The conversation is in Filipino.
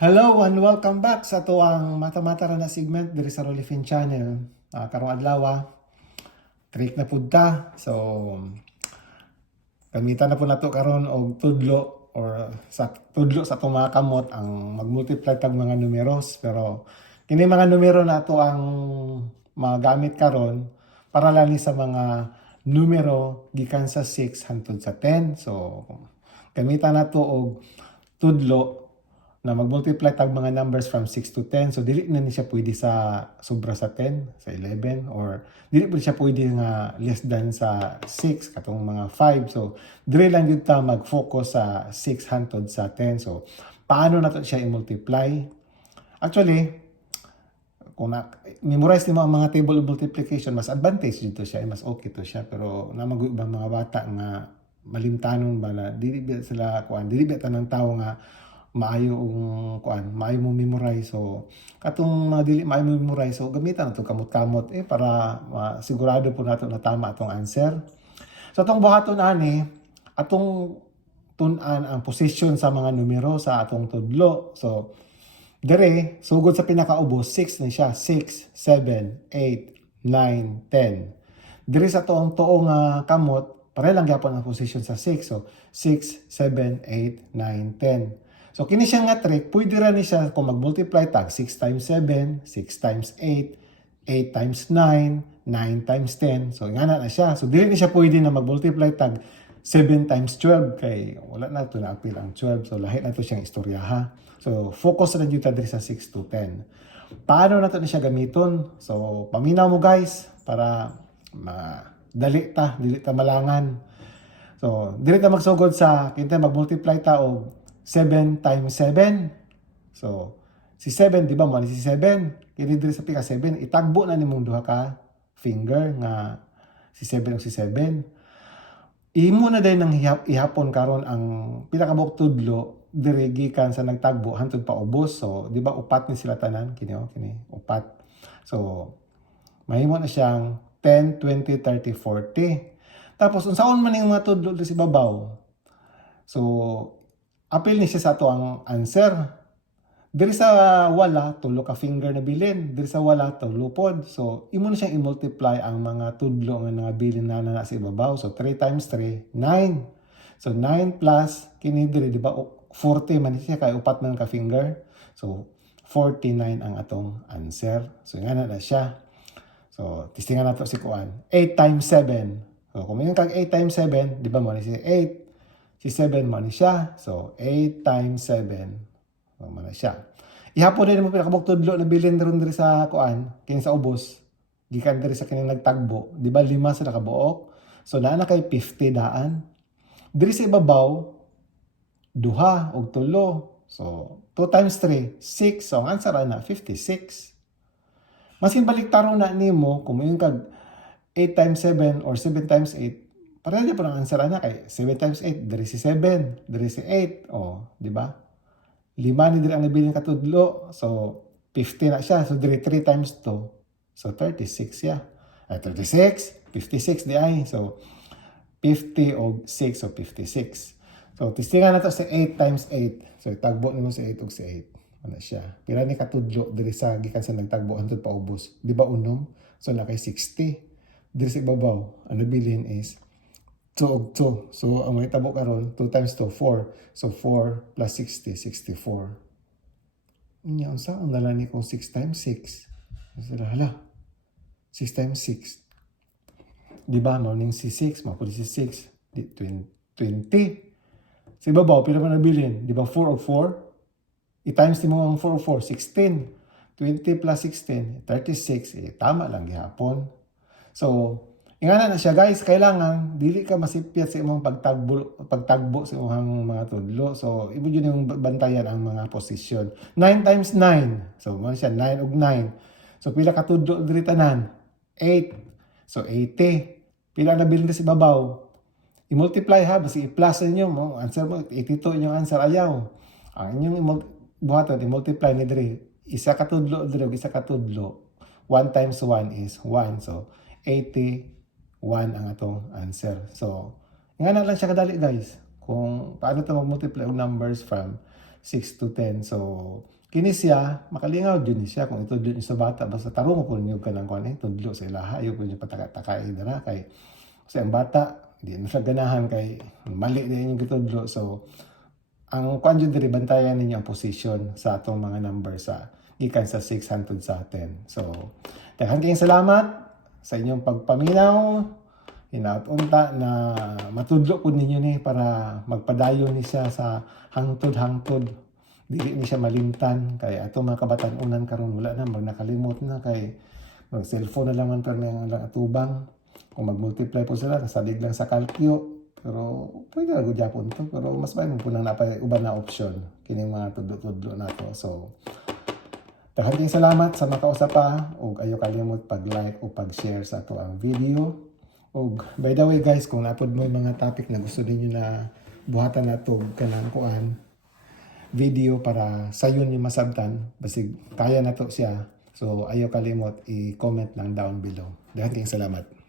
Hello and welcome back sa tuwang mata-mata ra na segment diri sa Rolifin Channel. Karong adlaw, trick na pud ta. So gamitan na po nato karon og tudlo or sa tudlo sa itong mga kamot ang magmultiply tag mga numeros. Pero kini mga numero na to ang magamit karon para lani sa mga numero gikan sa 6 hangtod sa 10. So gamitan na to og tudlo na mag-multiply tag mga numbers from 6 to 10. So, dili na ni siya pwede sa sobra sa 10, sa 11, or dili po siya pwede nga less than sa 6, katong mga 5. So, dili lang yun ta mag-focus sa 6 hangtod sa 10. So, paano nato siya i-multiply? Actually, kung memorize mo ang mga table of multiplication, mas advantage dito siya, mas okay to siya. Pero namag ibang mga bata nga malimtanon ba na dili ba sila kuan, dili ba tanang tao nga maayo maayo mo memorize. So katong mga dili maayo mo memorize, so gamitan nato kamot-kamot para sigurado po nato na tama atong answer. So atong buhaton ani, atong tun-an ang position sa mga numero sa atong tudlo. So dire sugod sa pinakaubos 6 na siya, 6, 7, 8, 9, 10. Dire sa tuong kamot pare lang gyapon ang position sa 6. So 6, 7, 8, 9, 10. So kini siya nga trick, pwede ra ni siya kung mag-multiply tag 6 times 7, 6 times 8, 8 times 9, 9 times 10. So nga na siya. So dili ni siya pwede na mag-multiply tag 7 times 12 kay wala na to na appeal ang 12. So lahi na to siyang istoryaha. So focus na jud ta diri sa 6 to 10. Paano na to ni siya gamiton? So paminaw mo guys para dili ta malangan. So dili ta magsugod sa kinta mag-multiply ta og 7 times 7. So, si 7, di ba mo si 7? Kini diri sa pika 7, itagbo na nimong duha ka finger nga si 7 o si 7. Imo na din nang ihapon karon ang pinakabuok tudlo diri gikan sa nagtagbo hangtod pa ubos. So, di ba upat ni sila tanan kini upat. So, mahimo na siyang 10, 20, 30, 40. Tapos unsaon man ning mga tudlo diri sa babaw? So, apil ni siya sa ato ang answer. Diri sa wala, tulo ka finger na bilin. Diri sa wala, tulo pod. So, imo na siyang i-multiply ang mga tudlo nga mga bilin na sa ibabaw. So, 3 times 3, 9. So, 9 plus, kini diri, di ba, 40 man siya, kaya upat man ka finger. So, 49 ang atong answer. So, nga na siya. So, testingan nato si Kuan. 8 times 7. So, kung may kag 8 times 7, di ba mo ni siya 8. Si 7 man siya. So, 8 times 7. So, man siya. Ihapon din mo pinakabuk tudlo na bilin ron diri sa kuan, kini sa ubos. Gikan diri sa kining nagtagbo. Di ba 5 sa nakabuok? So, naa na kay 50 daan. Diri sa ibabaw, duha og tulo. So, 2 times 3, 6. So, ang answer na 56. Masin baliktaron na nimo kung may kag 8 times 7 or 7 times 8. Pareha niya po ng answer na kay 7 times 8, diri si 7, diri si 8. Di ba? 5 ni diri ang nabiling katudlo. So, 50 na siya. So, diri 3 times 2. So, 36 siya. 36, 56 di ay. So, 50 og 6, so 56. So, testingan na to sa 8 times 8. So, tagbo nimo sa 8 og sa 8. Ano siya? Pila ni katudlo diri sa gikan sa nagtagbo hangtod pa ubos. Di ba unom? So, na kay 60. Diri sa ibabaw, ang nabilin is 2 og 2. So, ang may tabo karon 2 times 2, 4. So, 4 plus 60, 64. Unya, unsa ang nalani kong 6 times 6? Hala, 6 times 6. Di ba, morning si 6, mapuli si 6. 20. Sa ibabaw, pila man nabilin? Di ba, 4 og 4? I-times mo ang 4 og 4, 16. 20 plus 16, 36. Tama lang gihapon. So, ingana na siya guys, kailangan dili ka masipyat sa imong pagtagbo sa imong mga tudlo. So imo jud yung bantayan ang mga position. 9 times 9. So man siya 9 og 9. So pila ka tudlo diri tanan? 8. So 80. Pila na bilin sa ibabaw? I-multiply ha, basi i-plus ninyo mo answer mo 82 inyong answer ayaw. Ang inyong buhaton i-multiply ni diri. Isa ka tudlo diri, isa ka tudlo. 1 times 1 is 1. So 80 1 ang atong answer. So, nga na lang siya kadali guys. Kung paano ito mag-multiply ng numbers from 6 to 10. So kini siya makalingaw jud ni siya kung itudlo ni sa bata basta tarong po niyo kanang kuan tudlo sa ilaha ayo po niyo pataka-takay dira kay kasi ang bata di na siya ganahan kay mali na inyong gitudlo. So ang kuan jud diri bantayan ninyo ang position sa atong mga number sa gikan sa 6 hangtod sa 10. So daghan kayong salamat sa inyong pagpaminaw. Hinaut-unta na matudlo po ninyo ni para magpadayon ni siya sa hangtod-hangtod. Dili ni siya malimtan kay ato mga kabatan-unan karon wala na nakalimot na kay mag cellphone na lang man lang ang atubang. Kung mag-multiply po sila kasalig lang sa kalkyo. Pero pwede na gyapon to pero mas may po nang napay uban na option kining mga tudlo-tudlo nato. So daghan kayong salamat sa makausap pa ug ayo kalimot pag-like o pag-share sa ato ang video. Og by the way guys, kung napod mo yung mga topic na gusto niyo na buhatan nato kanang kuan video para sayon yung masabtan, basig kaya nato siya. So ayo kalimot i-comment lang down below. Daghang kayong salamat.